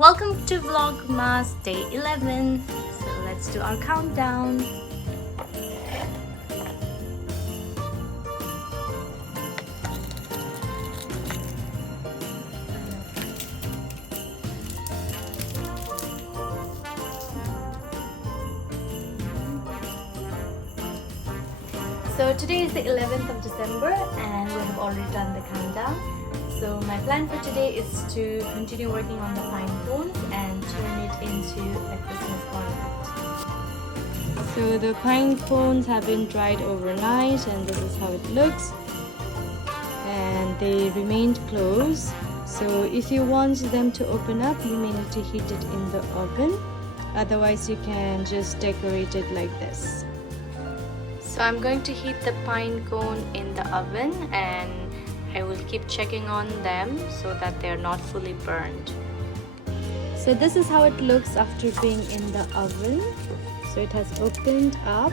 Welcome to Vlogmas Day 11. So let's do our countdown. So today is the 11th of December and we have already done the countdown. So my plan for today is to continue working on the pine cones and turn it into a Christmas ornament. So the pine cones have been dried overnight and this is how it looks. And they remained closed. So if you want them to open up, you may need to heat it in the oven. Otherwise you can just decorate it like this. So I'm going to heat the pine cone in the oven and I will keep checking on them so that they're not fully burned. So this is how it looks after being in the oven. So it has opened up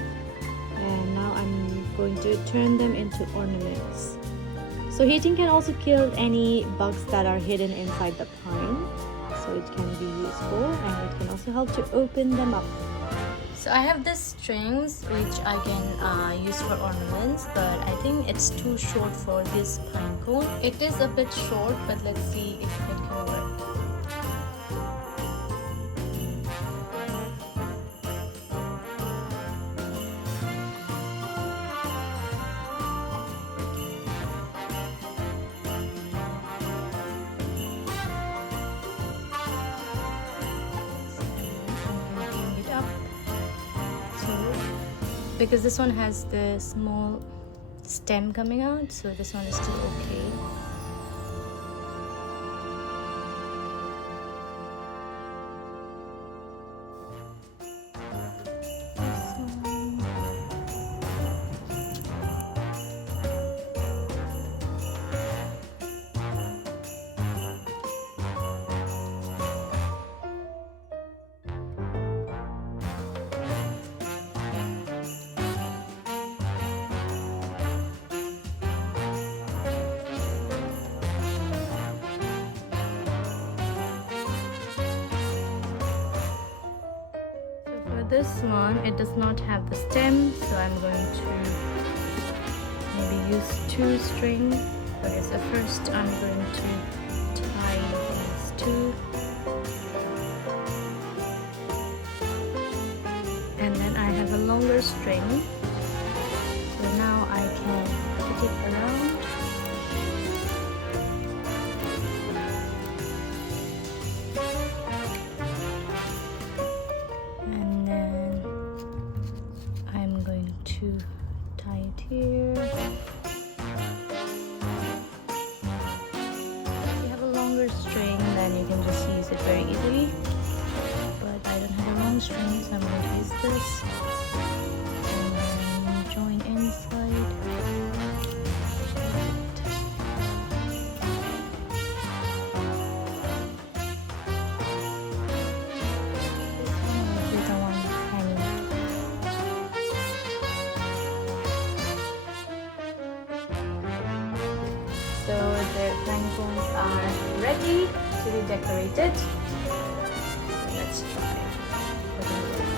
and now I'm going to turn them into ornaments. So heating can also kill any bugs that are hidden inside the pine. So it can be useful and it can also help to open them up. So I have these strings which I can use for ornaments, but I think it's too short for this pine cone. It is a bit short, but let's see if it can work. Because this one has the small stem coming out, so this one is still okay. This one, it does not have the stem, so I'm going to maybe use 2 strings. Okay, so first I'm going to tie these 2 and then I have a longer string, so now I can put it around. To tie it here. If you have a longer string, then you can just use it very easily. But I don't have a long string, so I'm going to use this. And then join inside. So the pine cones are ready to be decorated. So let's try putting them.